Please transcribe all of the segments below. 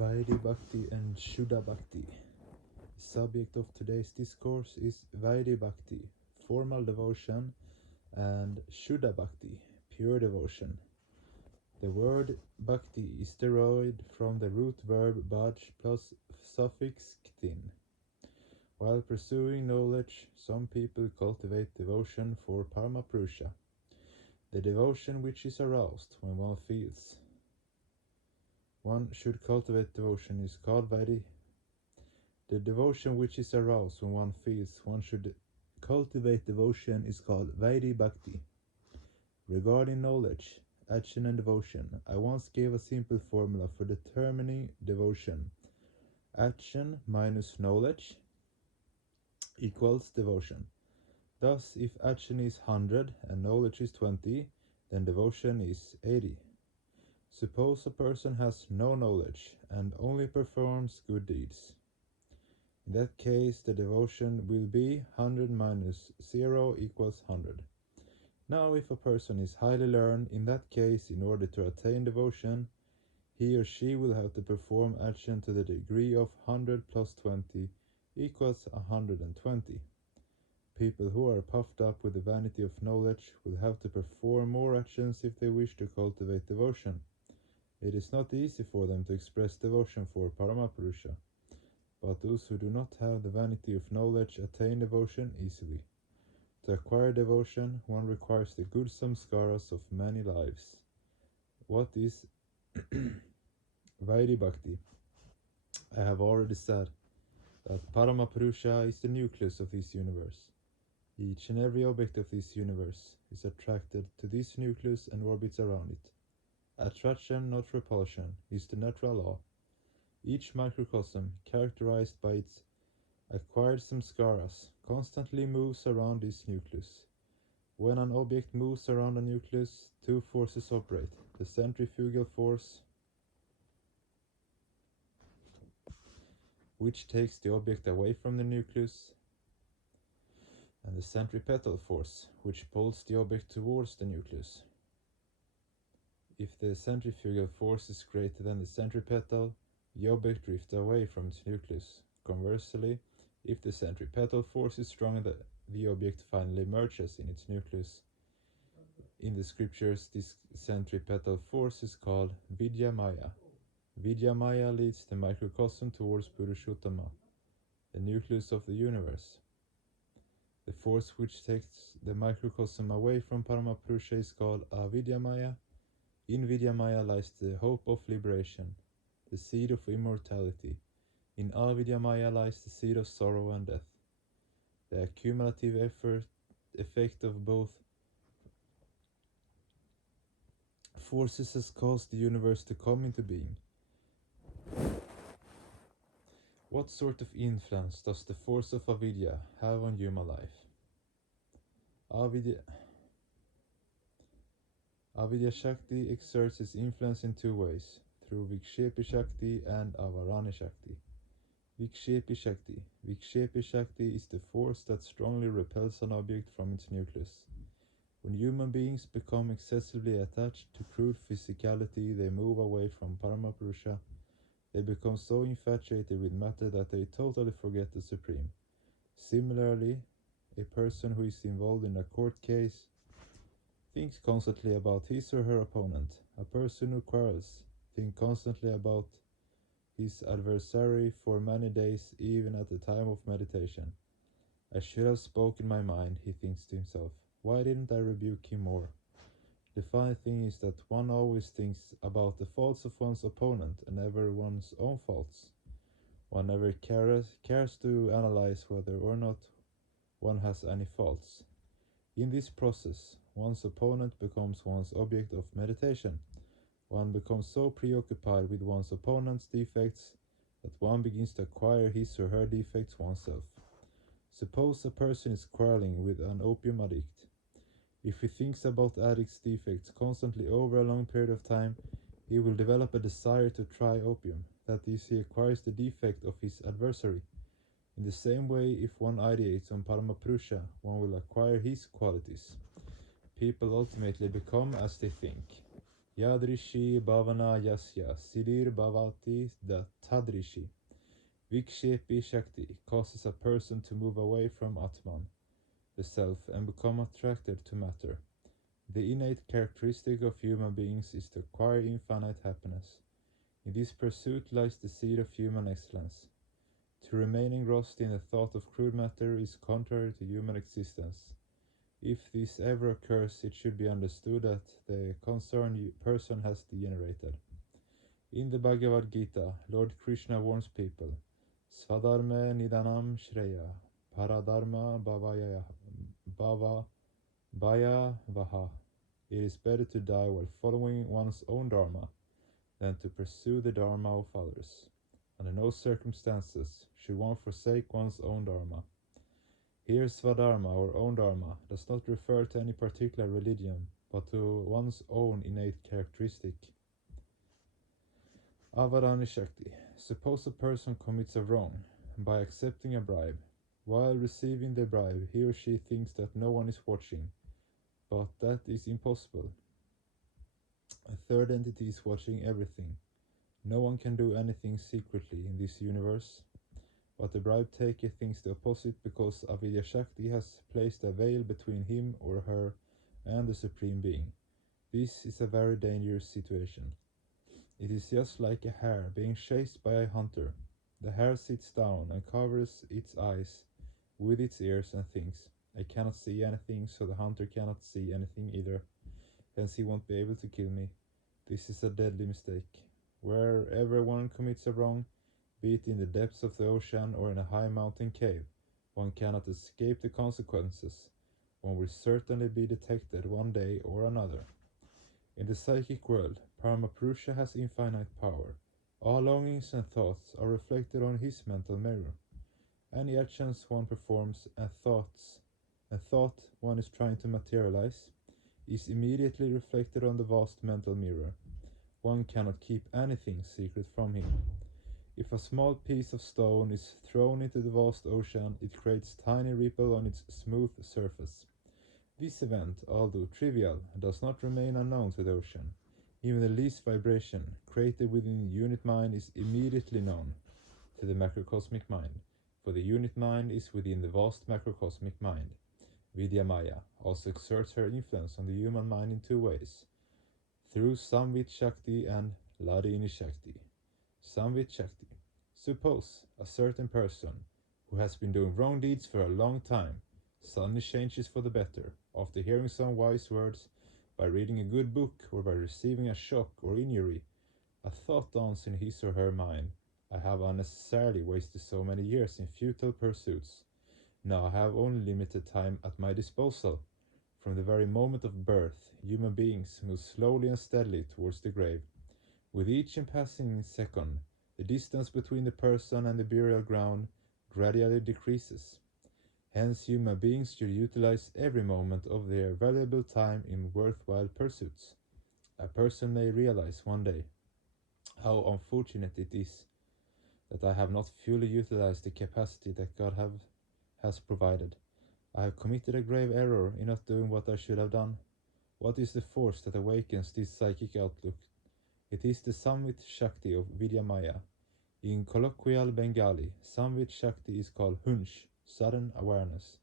Vaidhi Bhakti and Shuddha Bhakti. The subject of today's discourse is Vaidhi Bhakti, formal devotion, and Shuddha Bhakti, pure devotion. The word Bhakti is derived from the root verb bhaj plus suffix ktin. While pursuing knowledge, some people cultivate devotion for Paramapurusha, the devotion which is aroused when one feels. One should cultivate devotion is called Vaidhi. The devotion which is aroused when one feels one should cultivate devotion is called Vaidhi Bhakti. Regarding knowledge, action and devotion, I once gave a simple formula for determining devotion. Action minus knowledge equals devotion. Thus, if action is 100 and knowledge is 20, then devotion is 80. Suppose a person has no knowledge and only performs good deeds. In that case, the devotion will be 100 minus 0 equals 100. Now, if a person is highly learned, in that case, in order to attain devotion, he or she will have to perform action to the degree of 100 plus 20 equals 120. People who are puffed up with the vanity of knowledge will have to perform more actions if they wish to cultivate devotion. It is not easy for them to express devotion for Paramapurusha, but those who do not have the vanity of knowledge attain devotion easily. To acquire devotion, one requires the good samskaras of many lives. What is Vaidhi Bhakti? I have already said that Paramapurusha is the nucleus of this universe. Each and every object of this universe is attracted to this nucleus and orbits around it. Attraction, not repulsion, is the natural law. Each microcosm, characterized by its acquired samskaras, constantly moves around this nucleus. When an object moves around a nucleus, two forces operate: the centrifugal force, which takes the object away from the nucleus, and the centripetal force, which pulls the object towards the nucleus. If the centrifugal force is greater than the centripetal, the object drifts away from its nucleus. Conversely, if the centripetal force is stronger, the object finally merges in its nucleus. In the scriptures, this centripetal force is called Vidyamaya. Vidyamaya leads the microcosm towards Purushottama, the nucleus of the universe. The force which takes the microcosm away from Paramapurusha is called Avidyamaya. In Vidyamaya lies the hope of liberation, the seed of immortality. In Avidyamaya lies the seed of sorrow and death. The accumulative effect of both forces has caused the universe to come into being. What sort of influence does the force of avidya have on human life? Avidya Shakti exerts its influence in two ways, through Vikshepi Shakti and Avarani Shakti. Vikshepi Shakti. Vikshepi Shakti is the force that strongly repels an object from its nucleus. When human beings become excessively attached to crude physicality, they move away from Paramapurusha. They become so infatuated with matter that they totally forget the Supreme. Similarly, a person who is involved in a court case thinks constantly about his or her opponent. A person who quarrels thinks constantly about his adversary for many days, even at the time of meditation. I should have spoken my mind, he thinks to himself. Why didn't I rebuke him more? The funny thing is that one always thinks about the faults of one's opponent and never one's own faults. One never cares to analyze whether or not one has any faults. In this process, one's opponent becomes one's object of meditation. One becomes so preoccupied with one's opponent's defects that one begins to acquire his or her defects oneself. Suppose a person is quarreling with an opium addict. If he thinks about the addict's defects constantly over a long period of time, he will develop a desire to try opium. That is, he acquires the defect of his adversary. In the same way, if one ideates on Paramapurusha, one will acquire his qualities. People ultimately become as they think. Yadrishi bhavana yasya siddhir bhavati da tadrishi. Vikshepi Shakti causes a person to move away from Atman, the self, and become attracted to matter. The innate characteristic of human beings is to acquire infinite happiness. In this pursuit lies the seed of human excellence. To remain engrossed in the thought of crude matter is contrary to human existence. If this ever occurs, it should be understood that the concerned person has degenerated. In the Bhagavad Gita, Lord Krishna warns people, Svadharma nidanam shreya, paradharma bhaya vaha. It is better to die while following one's own dharma than to pursue the dharma of others. Under no circumstances should one forsake one's own dharma. Here Svadharma or own dharma does not refer to any particular religion, but to one's own innate characteristic. Avarani Shakti. Suppose a person commits a wrong by accepting a bribe. While receiving the bribe, he or she thinks that no one is watching, but that is impossible. A third entity is watching everything. No one can do anything secretly in this universe, but the bribe taker thinks the opposite because Avidya Shakti has placed a veil between him or her and the Supreme Being. This is a very dangerous situation. It is just like a hare being chased by a hunter. The hare sits down and covers its eyes with its ears and thinks, I cannot see anything, so the hunter cannot see anything either. Hence he won't be able to kill me. This is a deadly mistake. Wherever one commits a wrong, be it in the depths of the ocean or in a high mountain cave, one cannot escape the consequences. One will certainly be detected one day or another. In the psychic world, Paramapurusha has infinite power. All longings and thoughts are reflected on his mental mirror. Any actions one performs and thought one is trying to materialize is immediately reflected on the vast mental mirror. One cannot keep anything secret from him. If a small piece of stone is thrown into the vast ocean, it creates tiny ripple on its smooth surface. This event, although trivial, does not remain unknown to the ocean. Even the least vibration created within the unit mind is immediately known to the macrocosmic mind, for the unit mind is within the vast macrocosmic mind. Vidya Maya also exerts her influence on the human mind in two ways, through Samvit Shakti and Ladini Shakti. Samvit Shakti. Suppose a certain person who has been doing wrong deeds for a long time suddenly changes for the better after hearing some wise words, by reading a good book, or by receiving a shock or injury. A thought dawns in his or her mind, I have unnecessarily wasted so many years in futile pursuits. Now I have only limited time at my disposal. From the very moment of birth, human beings move slowly and steadily towards the grave. With each passing second, the distance between the person and the burial ground gradually decreases. Hence, human beings should utilize every moment of their valuable time in worthwhile pursuits. A person may realize one day how unfortunate it is that I have not fully utilized the capacity that God has provided. I have committed a grave error in not doing what I should have done. What is the force that awakens this psychic outlook? It is the Samvit Shakti of Vidya Maya. In colloquial Bengali, Samvit Shakti is called hunch, sudden awareness.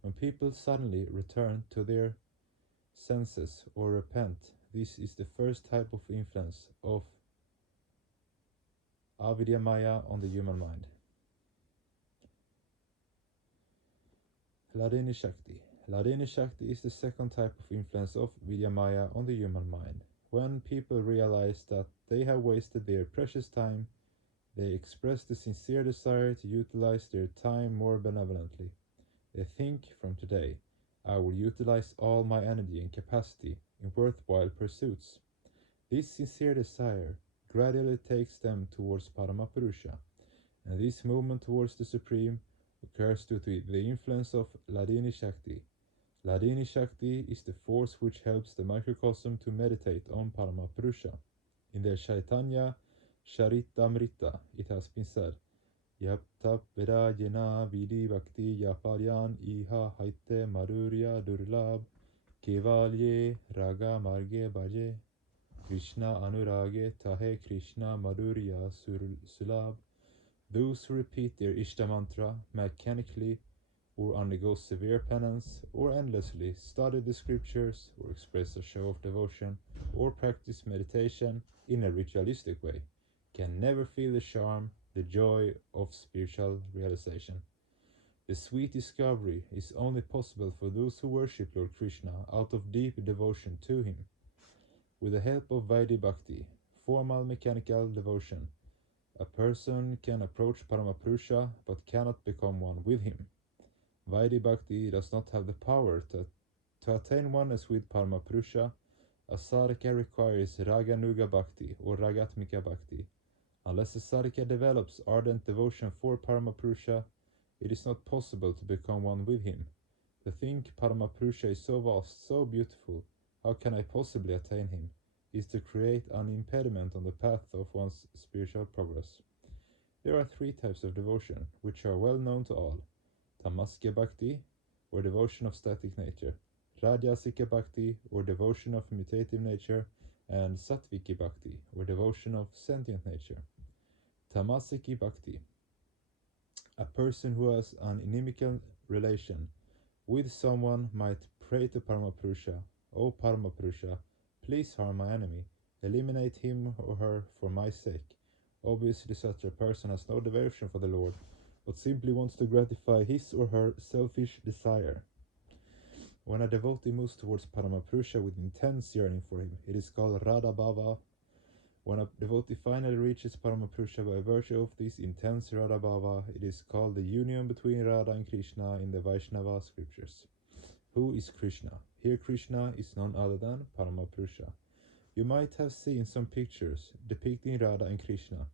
When people suddenly return to their senses or repent, this is the first type of influence of Avidya Maya on the human mind. Ladini Shakti. Ladini Shakti is the second type of influence of Vidya Maya on the human mind. When people realize that they have wasted their precious time, they express the sincere desire to utilize their time more benevolently. They think, from today, I will utilize all my energy and capacity in worthwhile pursuits. This sincere desire gradually takes them towards Paramapurusha, and this movement towards the Supreme occurs due to the influence of Ladini Shakti. Ladini Shakti is the force which helps the microcosm to meditate on Paramapurusha. In the Chaitanya Charitamrita, it has been said, Yaptap Vedajena Vidi Bhakti Yaparyan Iha Haite Marurya Durlab Kevalye Raga Marge Bhaje. Krishna anurage tahe Krishna madhurya sulabh. Those who repeat their Ishta mantra mechanically or undergo severe penance, or endlessly study the scriptures, or express a show of devotion, or practice meditation in a ritualistic way, can never feel the charm, the joy of spiritual realization. The sweet discovery is only possible for those who worship Lord Krishna out of deep devotion to him. With the help of Vaidhi Bhakti, formal mechanical devotion, a person can approach Paramapurusha but cannot become one with him. Vaidhi Bhakti does not have the power to attain oneness with Paramapurusha. A sadhaka requires Raganuga Bhakti or Ragatmika Bhakti. Unless a sadhaka develops ardent devotion for Paramapurusha, it is not possible to become one with him. To think Paramapurusha is so vast, so beautiful, how can I possibly attain him, is to create an impediment on the path of one's spiritual progress. There are three types of devotion, which are well known to all. Tamasya Bhakti, or devotion of static nature, Rajasika Bhakti, or devotion of imitative nature, and Sattviki Bhakti, or devotion of sentient nature. Tamasiki Bhakti. A person who has an inimical relation with someone might pray to Paramapurusha, O Paramapurusha, please harm my enemy, eliminate him or her for my sake. Obviously such a person has no devotion for the Lord, but simply wants to gratify his or her selfish desire. When a devotee moves towards Paramapurusha with intense yearning for him, it is called Radha Bhava. When a devotee finally reaches Paramapurusha by virtue of this intense Radha Bhava, it is called the union between Radha and Krishna in the Vaishnava scriptures. Who is Krishna? Here Krishna is none other than Paramapurusha. You might have seen some pictures depicting Radha and Krishna.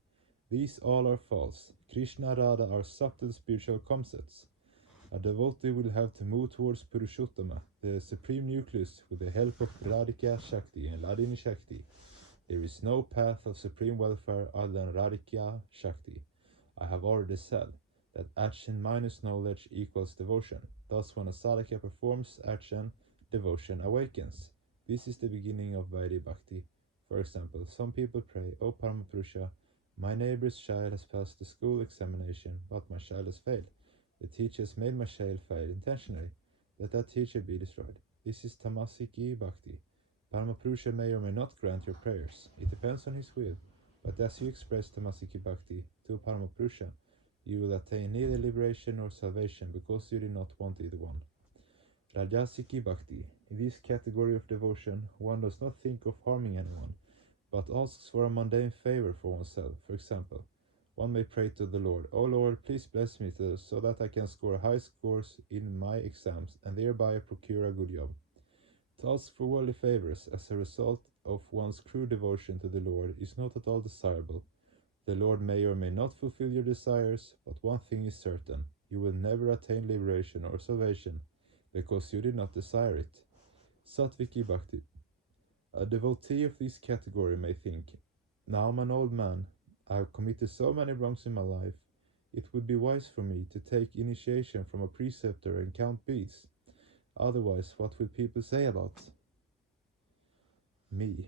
These all are false. Krishna and Radha are subtle spiritual concepts. A devotee will have to move towards Purushottama, the supreme nucleus, with the help of Radhika Shakti and Ladini Shakti. There is no path of supreme welfare other than Radhika Shakti. I have already said that action minus knowledge equals devotion. Thus, when a sadhaka performs action, devotion awakens. This is the beginning of Vaidhi Bhakti. For example, some people pray, O Paramapurusha, my neighbor's child has passed the school examination, but my child has failed. The teacher has made my child fail intentionally. Let that teacher be destroyed. This is Tamasiki Bhakti. Paramapurusha may or may not grant your prayers. It depends on his will. But as you express Tamasiki Bhakti to Paramapurusha, you will attain neither liberation nor salvation because you did not want either one. Rajasiki Bhakti. In this category of devotion, one does not think of harming anyone, but asks for a mundane favor for oneself. For example, one may pray to the Lord, O Lord, please bless me so that I can score high scores in my exams and thereby procure a good job. To ask for worldly favors as a result of one's true devotion to the Lord is not at all desirable. The Lord may or may not fulfill your desires, but one thing is certain, you will never attain liberation or salvation, because you did not desire it. Sattviki Bhakti. A devotee of this category may think, now I'm an old man, I have committed so many wrongs in my life, it would be wise for me to take initiation from a preceptor and count beads. Otherwise, what will people say about me?